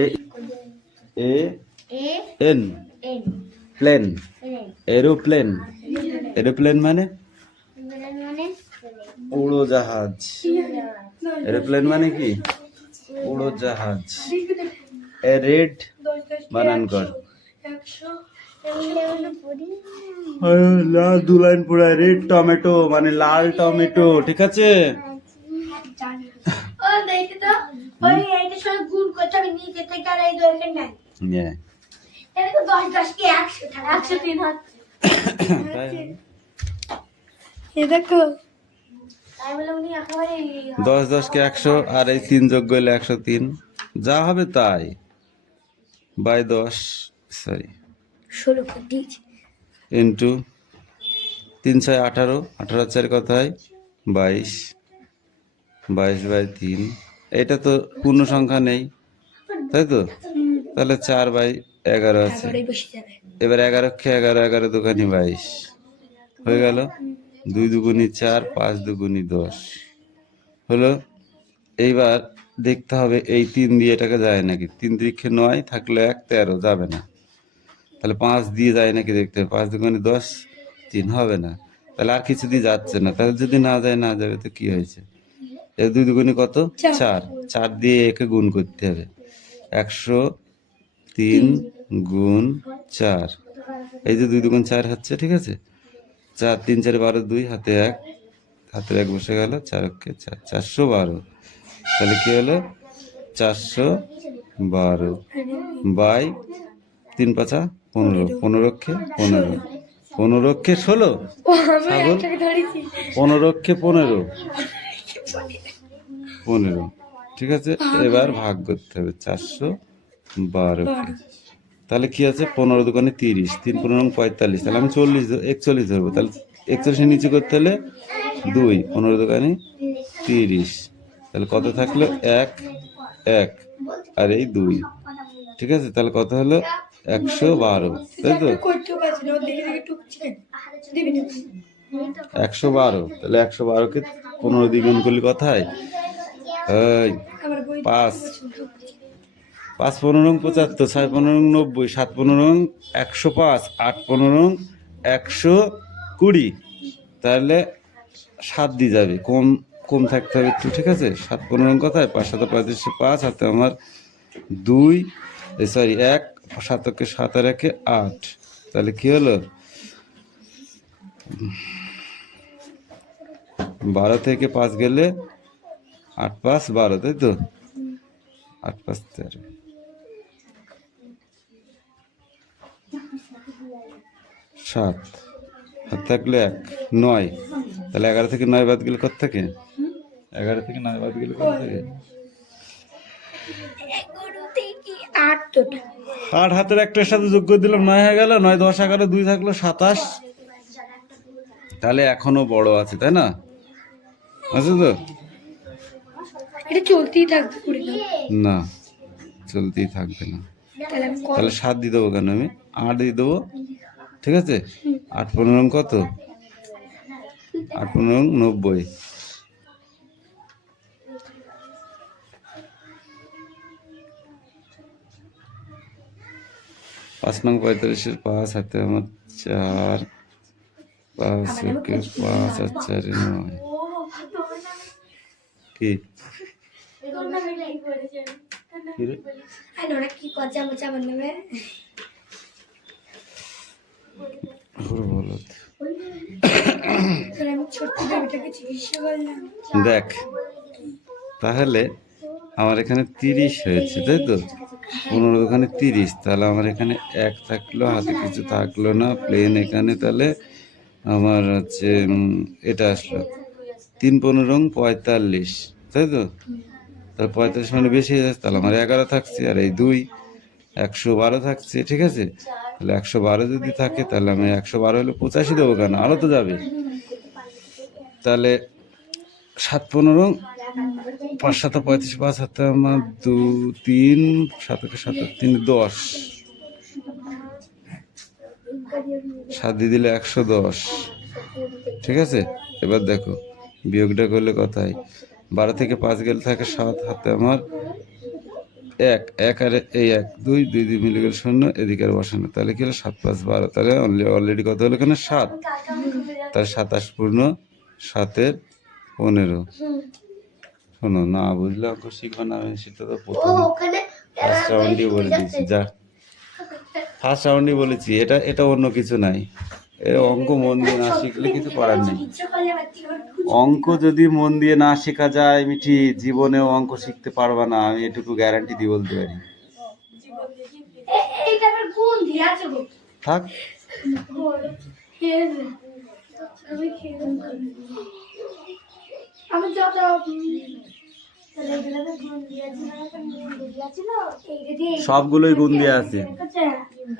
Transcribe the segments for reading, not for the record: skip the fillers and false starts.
A a an plane, aeroplane. Aeroplane মানে উড়োজাহাজ। Aeroplane মানে কি? উড়োজাহাজ। এ রেড বানান কর। লাল 2 লাইন পুরা। রেড টমেটো মানে লাল টমেটো, ঠিক আছে? দেখো 10 10 কে 100 আর এই 3 যোগ করলে 103, যা হবে তাই বাই 10 সরি 16 করে দিয়েছি ইন্টু 3 6 18, 18 4 কত হয়? 22, 22 বাই 3। এটা তো পূর্ণ সংখ্যা নেই, তাই তো? তাহলে 4 বাই 11 আছে। এবার 11 কে 11, 11 দুগুণে 22 হয়ে গেল। 2 দুগুণে 4, 5 দুগুণে 10 হলো। এইবার দেখতে হবে এই 3 দিয়ে এটাকে যায় নাকি। 3 3 9 থাকলে 1 13 যাবে না। তাহলে 5 দিয়ে যায় নাকি দেখতে হবে। 5 দুগুণে 10, 3 হবে না। তাহলে আর কিছু দিয়ে যাচ্ছে না। তাহলে যদি না যায়, না যাবে তো কি হয়েছে? এর 2 দুগুণে কত? 4। 4 দিয়ে একে গুণ করতে হবে। 103 গুণ 4, এই যে 2 দুগুণ 4 হচ্ছে, ঠিক আছে? 4 3 4 12, 2 হাতে 1, হাতের 1 বসে গেল। 4 কে 4, 412। তাহলে কি হলো? 412 বাই 3 5 15, 15 কে 15, 15 কে 16, 15 কে 15, 15, ঠিক আছে? এবার ভাগ করতে হবে 412 কে। তাহলে কি আছে? 15 দুগুণে 30, 3 15 45। তাহলে আমি 41 ধরবো। তাহলে 41 এর নিচে করতে হলে 2, 15 দুগুণে 30। তাহলে কত থাকলো? 1 1 আর এই 2, ঠিক আছে? তাহলে কত হলো? 112, তাই তো? 112। তাহলে 112 কে 15 দিয়ে গুণ করলে কত হয়? 5 5 15 75, 6 15 90, 7 15 105, 8 15 120। তাহলে 7 দিয়ে যাবে, কম কম থাকতে হবে একটু, ঠিক আছে? 7 15 কোথায়? 5 7 35, 5 হাতে আমার 2 সরি 1, 7 কে 7 আর 1 8। তাহলে কি হলো? 12 থেকে 5 গেলে 8 5 12, তাই তো? 8 5 13, 7 হাত থাকলে 1 9। তাহলে 11 থেকে 9 বাদ গেলে কত থাকে? 11 থেকে 9 বাদ গেলে কত থাকে? 8 হাতের একটার সাথে যোগ করে দিলাম, 9 হয়ে গেল। 9 10 11, 2 থাকলো 27। তাহলে এখনো বড় আছে, তাই না? আছে তো? এটা চলতেই থাকবে না, চলতেই থাকবে না। তাহলে 7 দিয়ে দেবো কেন? আমি 8 দিয়ে দেবো, ঠিক আছে? 8 15 কত? 8 15 90। 5 নং 45 5 হাতে আমার 4, 5 কে 5 আর 4 9। কি দেখ, তাহলে আমার এখানে 30 হয়েছে, তাই তো? 15 ওখানে 30। তাহলে আমার এখানে 1 থাকলো, হাতে কিছু থাকলো না, প্লেন এখানে। তাহলে আমার হচ্ছে এটা আসলো 3 15 45, তাই তো? তাহলে 45 মানে বেশি হয়ে যাচ্ছে। তাহলে আমার 11 থাকছে, আর এই 2 112 থাকছে, ঠিক আছে? তাহলে 112 যদি থাকে, তাহলে আমি 112 হলে 85 দেবো কেন? আরো তো যাবে। তাহলে 7 15 5 7 35, 5 হাতে আমার 2 3, 7 7 3 10, 7 দিয়ে দিলে 110, ঠিক আছে? এবার দেখো বিয়োগটা করলে কত হয়? 12 থেকে 5 গেলে থাকে 7, হাতে আমার 1, 1 আর এই 1 2 2 2 মিলে গেল 0, এদিকে আর বসানো, তাহলে কি হলো 7 5 12, তাহলে অলরেডি কত হলো এখানে 7, তাহলে 27 পূর্ণ 7-এর 15। শোনো, না বুঝলে অঙ্ক শিখবে না, আমি সেটা তো প্রথম ফার্স্ট রাউন্ডই বলে দিয়েছি, যা ফার্স্ট রাউন্ডই বলেছি, এটা অন্য কিছু নাই। এ অঙ্ক মন দিয়ে না শিখলে কিছু করার নেই। অঙ্ক যদি মন দিয়ে না শেখা যায় মিঠি, জীবনেও অঙ্ক শিখতে পারবা না, আমি এটুকু গ্যারান্টি দিয়ে বলতে পারি। থাক, সবগুলোই গুণ দিয়ে আছে,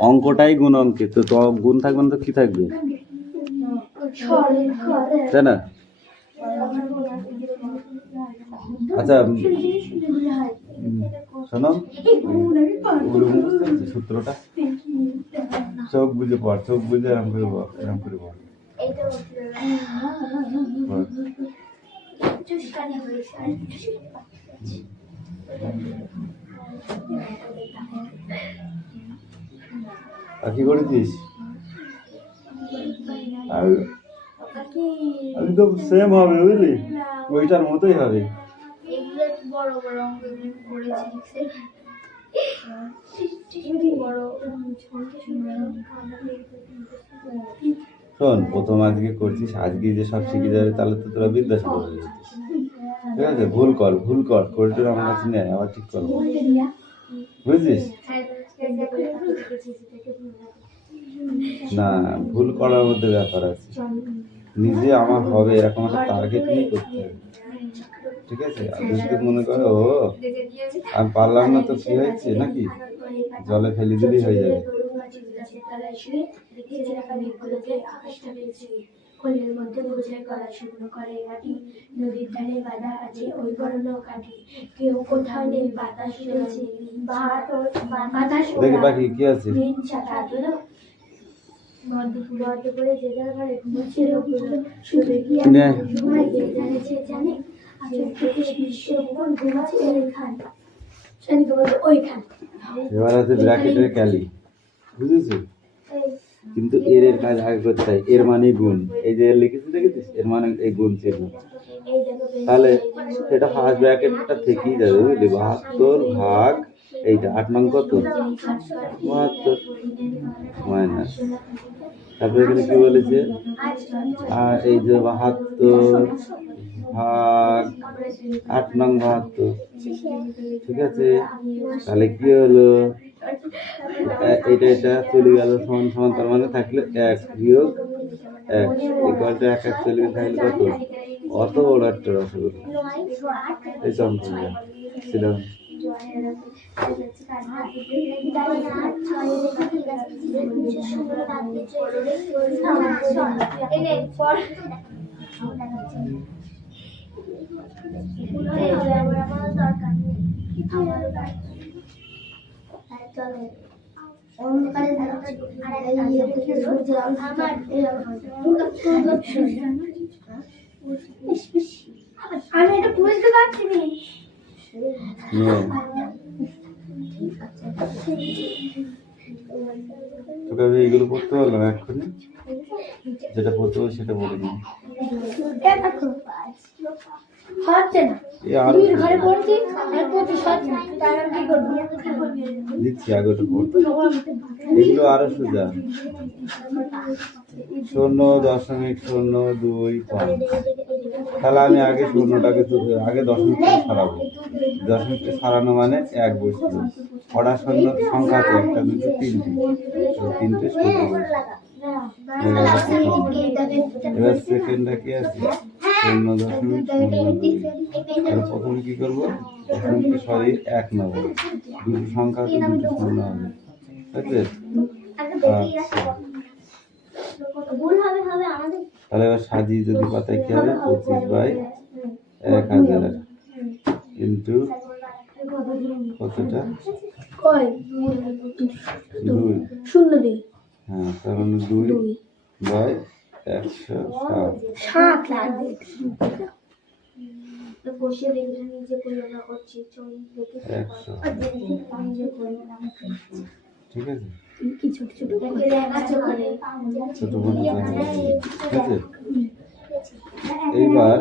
অঙ্কটাই গুণ অঙ্কে, তো গুণ থাকবে না তো কি থাকবে, তাই না? আচ্ছা শোনো, সূত্রটা চোখ বুঝে পড়, চোখ বুঝে এরম করে বল, এরম করে বল। আর কি করেছিস? আমি তো সেম হবে বুঝলি, ওইটার মতোই হবে। শোন, প্রথম আজকে করছিস, আজকে যে সব শিখে যাবে তাহলে তো তোরা বিদ্যাসাগর হয়ে যেতিস। ঠিক আছে, ভুল কর করে তোর আমার কাছে নেয়, আবার ঠিক করবো, বুঝছিস? না, ভুল করার মধ্যে ব্যাপার আছে, নিজে আমার হবে এরকম একটা টার্গেট নিয়ে করতে হবে। ঠিক আছে, আর যদি মনে করো ও আমি পারলাম না তো কি হয়েছে নাকি, জলে ফেলে দিলেই হয়ে যাবে। কোলের মধ্যে বোঝায় গলা শুকনো করে কাটি, নদীর ধারে বাঁধা আছে ওই বড় নৌকাটি, কেউ কোথাও নেই বাতাস চলছে, বাতাস বাকি কি আছে, মধ্যপুরে যে যার ঘরে ঘুমোচ্ছিল শুধু কি জানে যে জানে, এবার আছে ব্র্যাকেটের ক্যালি, বুঝেছো? কিন্তু এর কাজ আগে করতে হয়, এর মানে গুণ, এই যে লিখেছি দেখেছিস, এর মানে এই গুণ চিহ্ন, তাহলে সেটা ফার্স্ট ব্র্যাকেটটা থেকেই যাবে বুঝলি, 72 ভাগ এইটা 8 নং কত 72 মাইনাস, তারপরে এখানে কি বলেছে, আর এই যে 72 ভাগ 8 নং 72, ঠিক আছে, তাহলে কি হলো, এটা চলে গেল সমান সমান, তার মানে থাকলে 1 বিয়োগ 1 ইকুয়ালটা 1 চলে থাকলে কত, অত বড় একটা রসগোল্লা, এই চমচম ছিলাম। আমি এটা বুঝতে পারছি না। তোকে আমি এইগুলো পড়তে পারলাম এক্ষুনি, যেটা পড়তে হবে সেটা বলে দিই। দিচ্ছি আগে ওটা পড়তে, এগুলো আরো সোজা, 0.025, তাহলে আমি আগে শূন্যটাকে আগে দশমিকটা সরাবো, দশমিকটা সরানো মানে 1 বসলো, কটা সংখ্যা আছে, 1 2 3 তিনটে শূন্য বসলো, এবার সেকেন্ডটা কি আছে 0.02, তাহলে প্রথমে কি করবো, দশমিকটা সরিয়ে 1 নেব, দুটো সংখ্যা আছে দুটো শূন্য হবে, ঠিক আছে? তাহলে এবার সাজিয়ে যদি পাতায় কি হবে, 25/1000 ইন্টু কতটা 2, হ্যাঁ, তার মানে 2/160, তো বসে দেখলে নিজে পরিবার করছি চল দেখে 100 আর দেখে নিজে পরিবার আমি ঠিক আছে কি ছোট ছোট করে আছে করে ছোট ছোট ঠিক আছে এইবার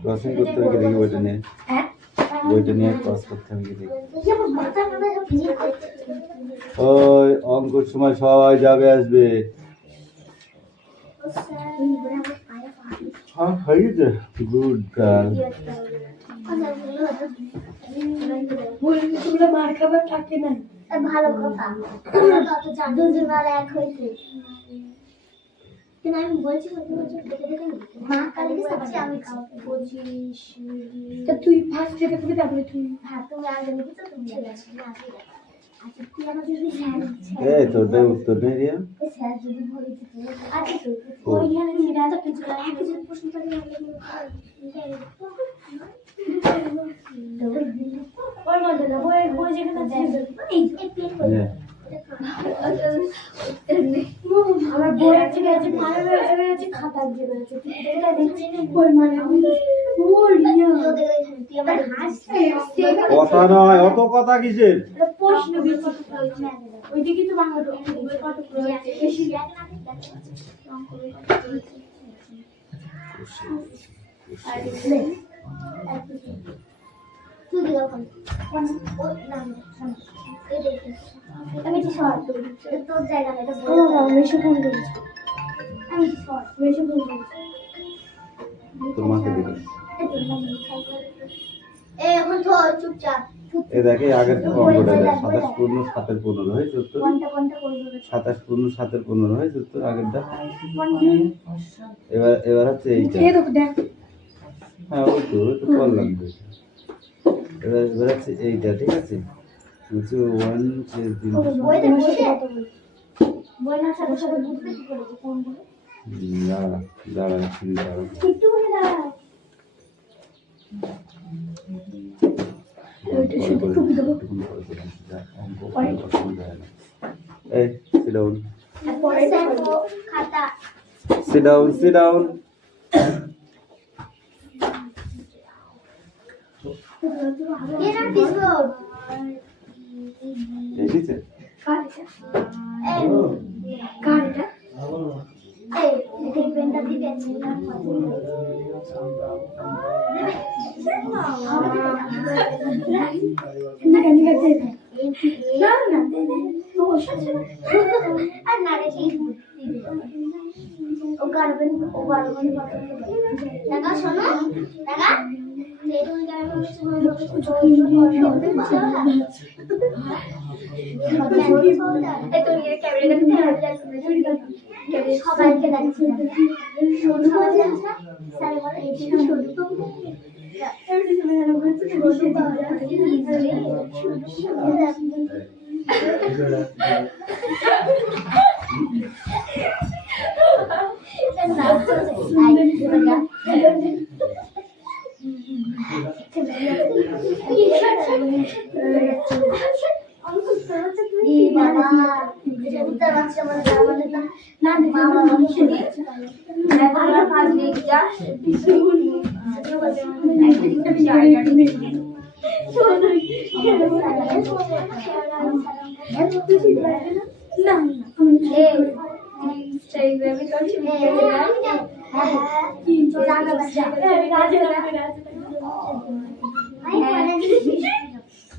ক্রসিং করতে হবে কি দেখি বইটা নিয়ে হ্যাঁ বইটা নিয়ে ক্রস করতে হবে কি দেখি যেমন মাথা মাথা ভিজে করতে ওই অঙ্কর সময় সবাই যাবে আসবে হ্যাঁ হয়ে গেছে গুড গার্ল তোমরা মার খাবার থাকে না ভালো কথা তত দুজনের এক হয়েছে কিন্তু আমি বলছি দেখে দেখে মা কালকে সবচেয়ে আমি খাওয়াতে বলছিস তা তুই ফার্স্ট যেটা করবি তারপরে তুই হ্যাঁ তুমি আগে নিবি তো তুমি ঠিক আছে না ঠিক আছে আচ্ছা তুই আমার যদি এই তোটাই উত্তর নেই রিয়া স্যার যদি বলে দিতে আচ্ছা তো ওইখানে মিরা তো কিছু লাগে কিছু প্রশ্ন থাকে ওর মধ্যে না বই যেখানে এই পেন করে আমার বই আছে আছে মানে আছে খাতা দিয়ে আছে এটা দেখছি বই মানে ওর নিয়ে তুই আমার হাসছিস কথা নয় অত কথা কিসের প্রশ্ন বেশি ওইদিকে তো বাংলা বই কত রয়েছে বেশি আমি তো শর্ট তোর জায়গা এটা আমি শুকুন করেছি আমি শর্ট আমি শুকুন করেছি তোর মাকে দিবে এখন তো চুপচাপ এই দেখে আগের অঙ্কটা দেখ 27 পূর্ণ 7 15 হয়েছে উত্তর কোনটা করবো 27 পূর্ণ 7 15 হয়েছে উত্তর আগেরটা এবার হচ্ছে এইটা এই দেখো দেখ হ্যাঁ ওই তো একটু কল লাগবে এবার হচ্ছে এইটা ঠিক আছে হচ্ছে 1 বইতে বসে বই না সাথে সাথে বুঝতে কি করেছে কোনগুলো দাঁড়া দাঁড়া দাঁড়া একটু করে দাঁড়া ওইটা শুধু টুপি দেবো এই sit down পরে দেখো খাতা sit down এরা পিছন এই দিছে কাটটা এই কাটটা এই এই পেনটা দিবে ছিলা না না ও আর না রে ও গার্বেন টাকা শোনো টাকা লেটুন গার্বেন সময় লোকে কিছু এই তো নিয়ে ক্যামেরাটা ক্যামেরা সবাইকে দেখছি শুরু হয়ে যাচ্ছে স্যার বলে এই শুরু তো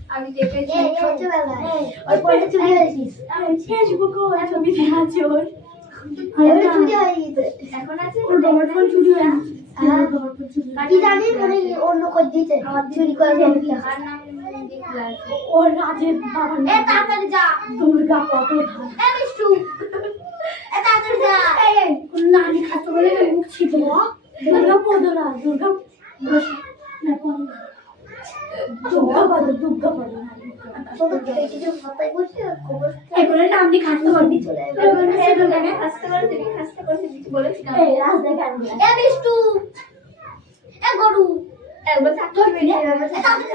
আমি দেখেছি ছোটবেলায় ওই পড়ে চুরি হয়েছিস আমি ফেসবুক ও ছবি দেখাচ্ছি ওর আরে চুরি হয়ে গেছে এখন আছে ওর বাবার ফোন চুরি হয়ে গেছে হ্যাঁ কি জানি মানে অন্য কই দিতে আমার চুরি করে নিয়ে আর নাম দেখলা ওর রাজের বাবা এ তাড়াতাড়ি যা দুর্গা কত এ বিষ্ণু এ তাড়াতাড়ি যা এই কোন নানি খাতো বলে মুখ ছিল দুর্গা পদলা দুর্গা না কোন দুর্গা পদ ছোট পেটে যে মাথায় বসে খবর এগুলো নাম দিয়ে খাসতে পারবি চলে এগুলো সেগুলো কেন খাসতে পারবি খাসতে করতে দিতে বলেছিলাম এই রাজদা গান এ বিষ্টু এ গরু এ একবার চাকরি করে একবার চাকরি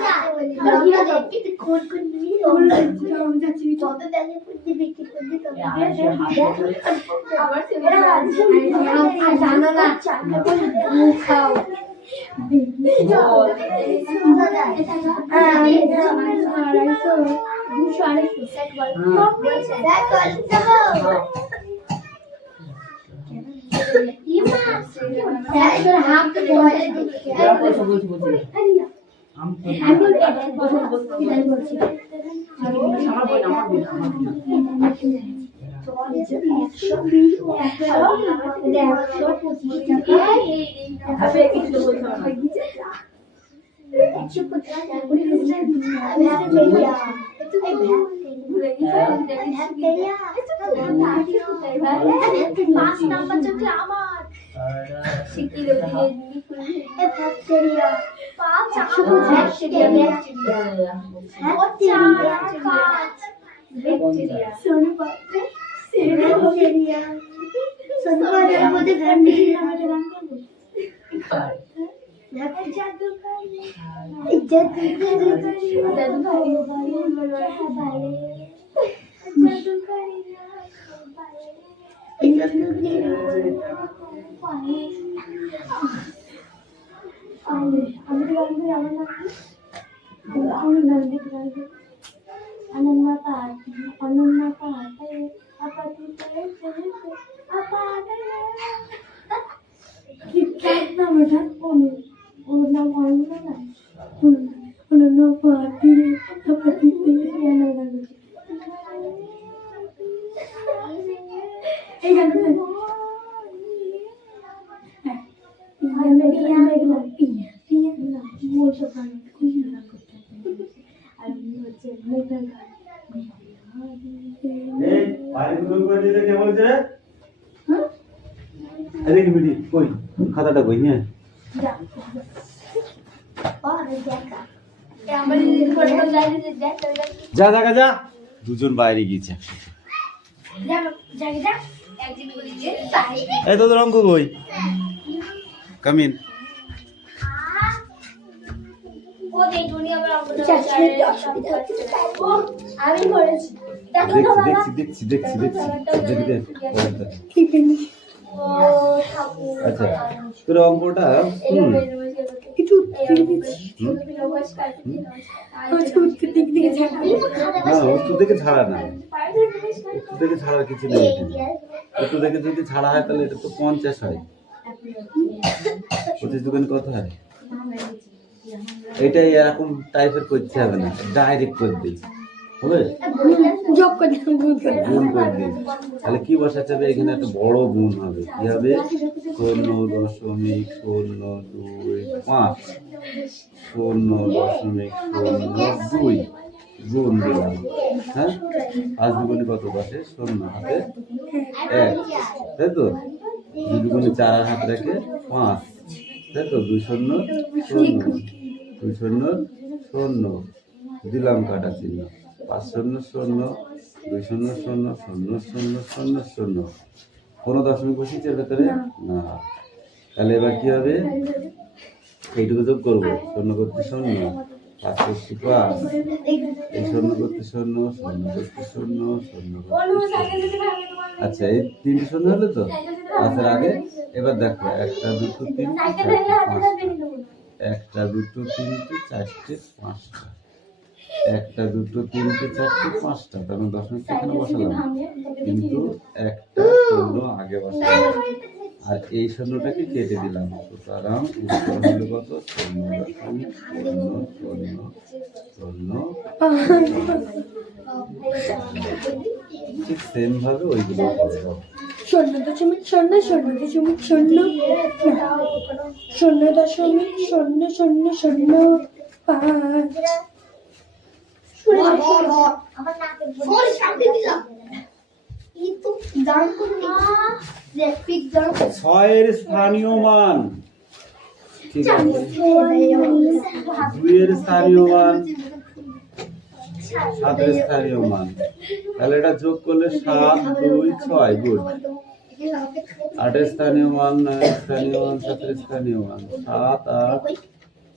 কোন কোন নিয়ে আমরা যাচ্ছি কত দামে পুঁজি বিক্রি করতে তো আবার সেটা জানো না খাও খাতাটা কই হ্যাঁ যা দেখা যা দুজন বাইরে গিয়েছে এই তোদের অঙ্ক কই কামিন আমি করেছি দেখছি আচ্ছা তোর অঙ্কটা উত্তর থেকে ছাড়া না উত্তর থেকে ছাড়ার কিছু নেই উত্তর থেকে যদি ছাড়া হয় তাহলে এটা তো 50 হয় 25 দোকানে কত হয় এটাই এরকম টাইপের করতে হবে না ডাইরেক্ট করে দিই হবে গুণ করে দিই তাহলে কি বসাতে হবে এখানে একটা বড় গুণ হবে কি হবে 0.025 0.002 গুণ দিলাম হ্যাঁ 5 দুগুণে কত বসে 0 হাতে 1 তাই তো 2 দুগুণে 4 হাত রেখে 5 তাই তো 2 শূন্য 2 শূন্য 0 দিলাম কাটা চিহ্ন 5 শূন্য 0 2 শূন্য 0 0 0 0 0 কোনো দশমিক বসিয়েছে এর ভেতরে না তাহলে এবার কি হবে এইটুকু যোগ করবো 0 করতে 0 5 করতে 5 এই 0 করতে 0 0 করতে 0 0 আচ্ছা এই 3 শূন্য হলো তো পাঁচের আগে এবার দেখো 1 2 3 1 2 3 4 5 1 2 3 4 5টা তখন দশমিক সেখানে বসালাম কিন্তু একটা শূন্য আগে বসালাম আর এই শূন্যটাকে কেটে দিলাম সুতরাং উত্তর হলো কত 0.0000 ঠিক সেম ভাবে ওইগুলো করবো 6 স্থানীয় মান ঠিক আছে 2 এর স্থানীয় মান 7 এর স্থানীয় মান তাহলে এটা যোগ করলে 7 2 6 গুণ 8 এর স্থানীয় মান 9 এর স্থানীয় মান 7 এর স্থানীয় মান 7 8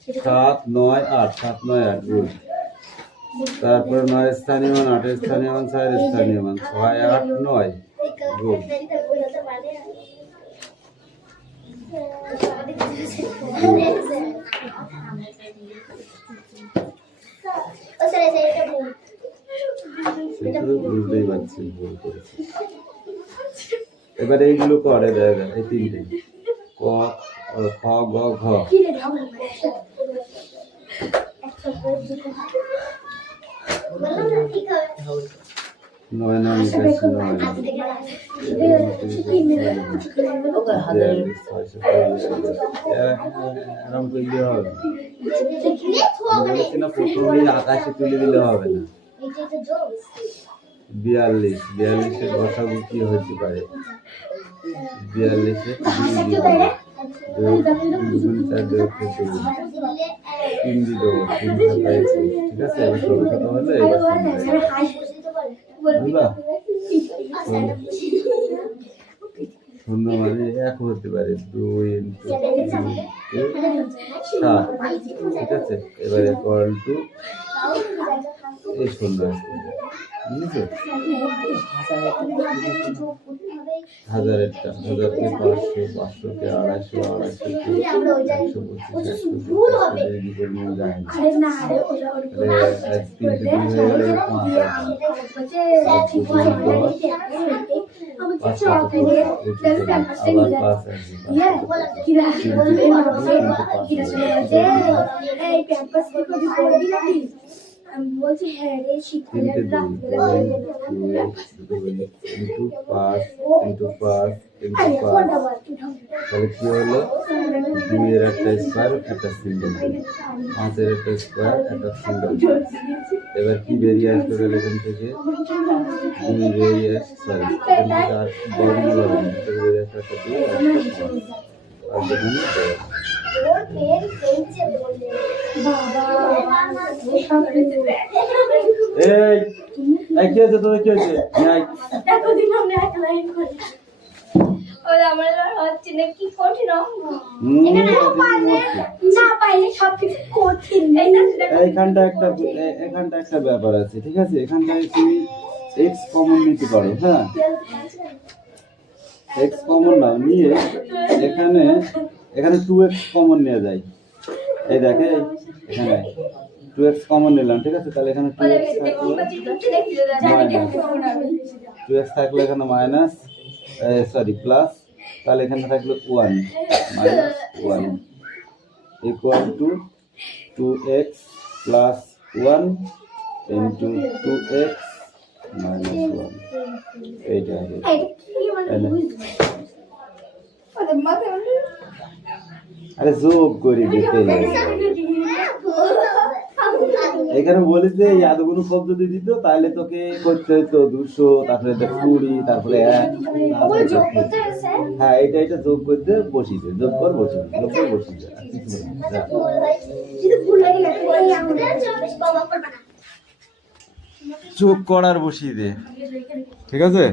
7, 9, 8, 7, 9, 8 গুড। তারপরে 9 স্থানীয় মান, 8 স্থানীয় মান, 4 স্থানীয় মান, 6, 8, 9 গুড। বুঝতেই পারছি ভুল করেছি। এবার এইগুলো করে দেখ, এই তিনটে ক, খ, গ, ঘ। 9, 9, এরকম করলে হবে না, প্রথমেই আকাশে তুলে দিলে হবে না। 42, 42-এর বসাবো কি হতে পারে? 42-এ 3 দিয়ে দেবো, 3 সাতাইশ, ঠিক আছে? এবার ছোট ছোট হলে এবার বুঝলা? শূন্য মানে 1 হতে পারে, 2 into 7, ঠিক আছে? এবার ইকুয়াল টু এই শূন্য আসবে, বুঝেছো? 1000-এরটা, 1000-কে 500, 500-কে 250, 250-কে 125, 125 এদিকে নিয়ে যায় না। তাহলে 3 হয়ে গেলে 5 আমি বলছি হ্যাঁ রে শীতকালের রাত্রে ইন্টু 5 তাহলে কি হলো? 2-এর একটা স্কোয়ার, একটা সিঙ্গেল, 5-এর একটা স্কোয়ার, একটা সিঙ্গেল। এবার কি বেরিয়ে আসবে এখান থেকে? 2 বেরিয়ে আসছে, সরি আর বর্গমূল হবে না, এটা বেরিয়ে আসছে একটা 2 আর একটা 5 আর দেখুন এই কি আছে তোদের, কি আছে? এতদিন আমরা এক লাইন করি ওই আমার হচ্ছে না কি কঠিন এখানে না পাইলে সবকিছু কঠিন। এখানটা একটা ব্যাপার আছে, ঠিক আছে? এখানটায় তুমি এক্স কমন নিতে পারো, হ্যাঁ এক্স কমন না নিয়ে এখানে 2x কমন নিয়ে যায়। এই দেখে এখানে 2x কমন নিলাম, ঠিক আছে? তাহলে এখানে 2x থাকলো এখানে মাইনাস, সরি প্লাস, তাহলে এখানে থাকলো 1 minus 1 equal to 2x plus 1 into 2x minus 1। এইটা হবে আরে যোগ করি দিতে। এখানে বলিস যে এতগুলো পদ্ধতি দিত, তাহলে তোকে করতে হতো 200, তারপরে 20, তারপরে 1, হ্যাঁ এটা যোগ করতে বসিতে, যোগ কর বসিতে, যোগ কর বসিতে, আর কিছু না, যোগ করার বসিয়ে দে, ঠিক আছে?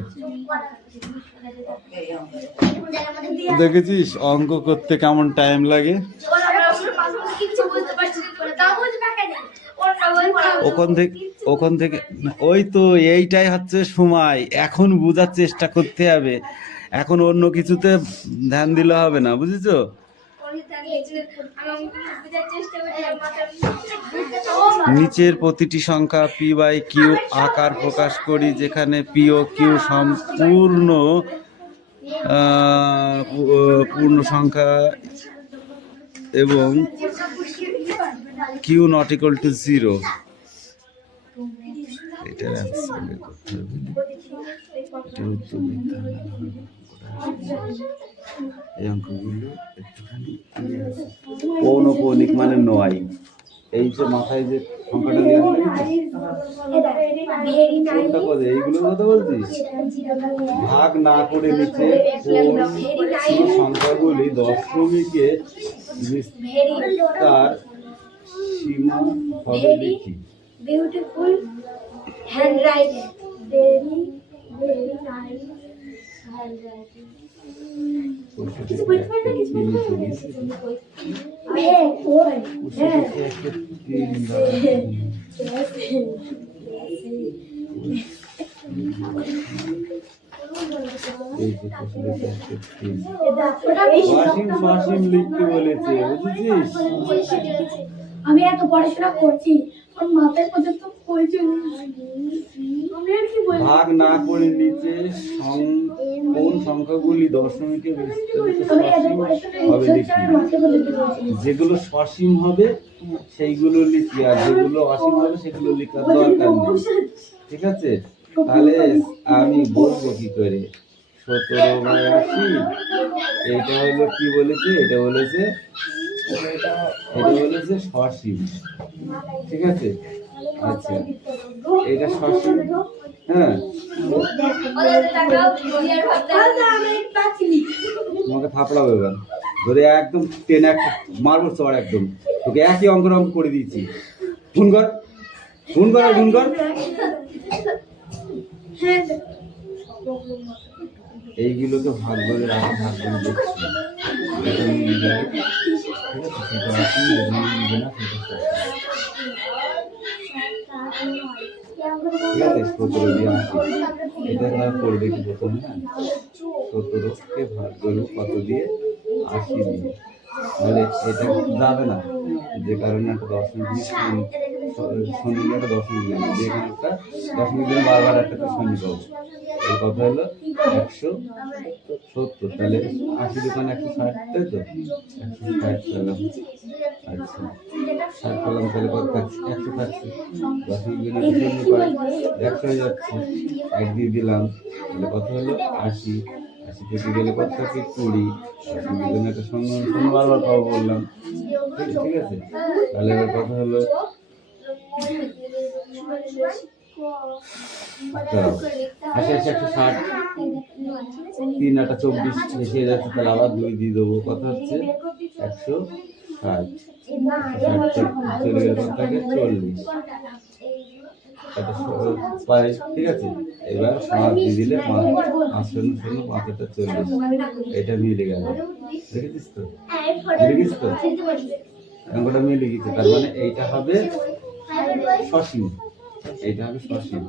দেখেছিস অঙ্ক করতে কেমন টাইম লাগে? ওখান থেকে ওই তো এইটাই হচ্ছে সময়, এখন বোঝার চেষ্টা করতে হবে, এখন অন্য কিছুতে ধ্যান দিলে হবে না, বুঝেছো? নিচের প্রতিটি সংখ্যা পি বাই কিউ আকার প্রকাশ করি, যেখানে পি ও কিউ সম্পূর্ণ পূর্ণ সংখ্যা এবং কিউ নট ইকুয়াল টু 0। এটার অ্যান্সার বের করতে হবে, এটার উত্তর দিতে হবে। এই অঙ্কগুলো একটুখানি পৌনঃপুনিক মানে 9, এই যে মাথায় যে সংখ্যাটা দিয়ে এইগুলোর কথা বলছিস, ভাগ না করে নিচে সংখ্যাগুলি দশমিকে বিস্তার সীমা হবে দেখি। Beautiful handwriting, very very nice handwriting. লিখতে বলেছে, বুঝেছিস? আমি এত পড়াশোনা করছি আমার মাথায় পর্যন্ত পৌঁছে ভাগ না করে নিচে কোন সংখ্যাগুলি দশমিকে হবে লিখি। যেগুলো সসীম হবে সেইগুলো লিখি, আর যেগুলো অসীম হবে সেগুলো লেখার দরকার নেই, ঠিক আছে? তাহলে আমি বলবো কি করে 17/80? এটা হলো কি বলেছে, এটা বলেছে সসীম, ঠিক আছে? আচ্ছা, এটা সসীম, হ্যাঁ। তোমাকে থাপড়াবো এবার ধরে, একদম টেনে একটা মারবো চড়, একদম তোকে একই অঙ্ক করে দিয়েছি। ফোন কর, ফোন কর, ফোন কর। এইগুলোকে ভাগ করে রাখা, ভাগ করে দেখছি এটা মিলে যাবে, ঠিক আছে? সেটা আসি, এটা মিলবে না, সেটা ঠিক আছে। 17 দিয়ে 80, এটা তারা করবে কি প্রথমে, না 17কে ভাগ করবো কত দিয়ে, 80 দিয়ে। তাহলে এটা যাবে না, যে কারণে একটা দশমিক দিয়ে শূন্য একটা দশমিক দিলাম, যে এখানে একটা দশমিক দিলে বারবার একটা শূন্য পাবো। এই কথা হলো 170। তাহলে 80 দোকানে 160, তাই তো? 160 পেলাম। আচ্ছা, 60 পেলাম, তাহলে কত থাকছে? 100 থাকছে। দশমিক দিনে একটা শূন্য পাই, 100 হয়ে যাচ্ছে। 1 দিয়ে দিলাম, তাহলে কত হলো? 80। 80 থেকে গেলে কত থাকে? 20। দশমিক দিনে একটা শূন্য শূন্য বারবার পাবো বললাম, ঠিক আছে? তাহলে এবার কত হলো? 160, 3 8 24 বেশি হয়ে যাচ্ছে, তাহলে আবার 2 দিয়ে দেবো, কত হচ্ছে? 160। 60 চলে গেলে কত থাকে? 40 পাই, ঠিক আছে? এবার 5 দিয়ে দিলে 5 শূন্য শূন্য 5 এটা 40, এটা মিলে গেল। দেখেছিস তো, দেখেছিস তো অঙ্কটা মিলে গেছে। তার মানে এইটা হবে সসীম, এইটা হবে সসীম।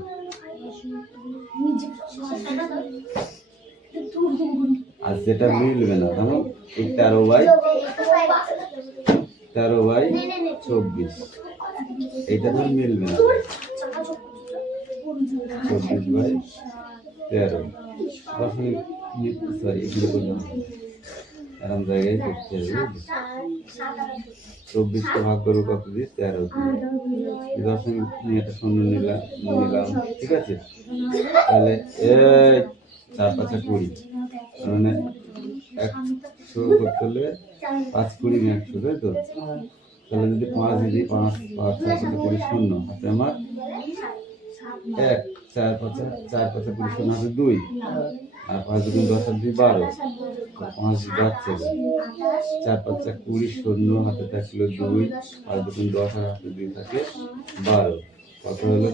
আর যেটা মিলবে না, ধরো এই 13/24, এইটা ধর মিলবে না। 24/13 দশমিক, সরি এগুলো করলাম এরকম জায়গায় করতে হবে। 24কে ভাগ করবো কত দিয়ে? 13 দিয়ে। দশমিক নিয়ে একটা শূন্য নিলাম, ঠিক আছে? তাহলে 4 5 20, মানে 100 করতে হলে 5 20 100, তাই তো? তাহলে যদি 5 দিই, 5 5 4 5 20 শূন্য হাতে আমার 1, 4 5 20 শূন্য হাতে 2, আর 5 2 10 আর 2 12, 5 যাচ্ছে, 4 5 20 শূন্য হাতে থাকলো 2, আর 2 10 আর হাতে 2 থাকে 12, কত হলো?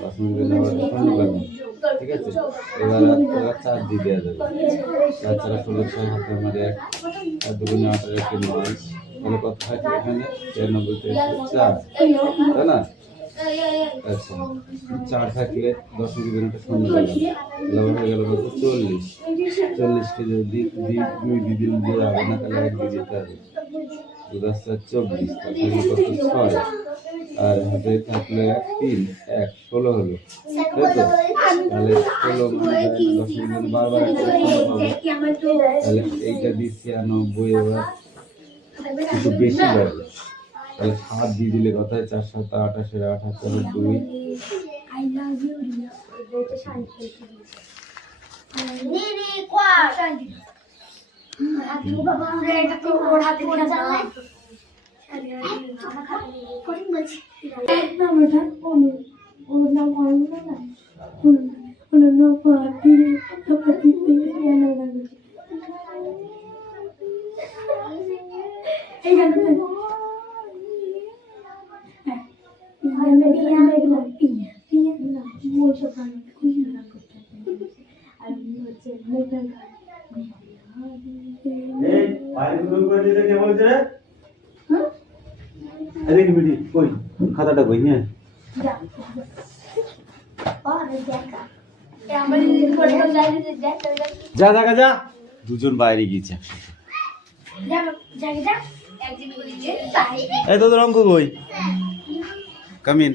10 ঠিক আছে? এবার 4 দিয়ে দেওয়া যাবে, 4 4 16 6 হাতে আমার 1, আর 2 8 আর 1 9, তাহলে কত থাকে এখানে? 93 থেকে 4, তাই না? আচ্ছা, 4 থাকলে 10 দিন একটা শূন্য পেলাম, তাহলে হয়ে গেল কত? 40। 40কে যদি 2 দিয়ে দিয়ে হবে না, তাহলে 1 দিয়ে দিতে হবে। 2 10 4 24, তাহলে কত? 6, আর হাতে থাকলে 1 3 1 16 হলো, তাই তো? তাহলে 16 মানে 10 দিন বারবার একটা শূন্য পাবো, তাহলে এইটা দিচ্ছি 90, এবার একটু বেশি বাড়বে, তাহলে 7 দিয়ে দিলে কত হয়? 4 7 28, 78 2। আরে মিটি কই খাতাটা কই হ্যাঁ যা আমরা যদি পড়তাম যাইতে দেখতে যা যা যা দুজন বাইরে গিয়েছে যা যা যা একদিন বলি যে তাই এই তোদের অঙ্ক কই কামিন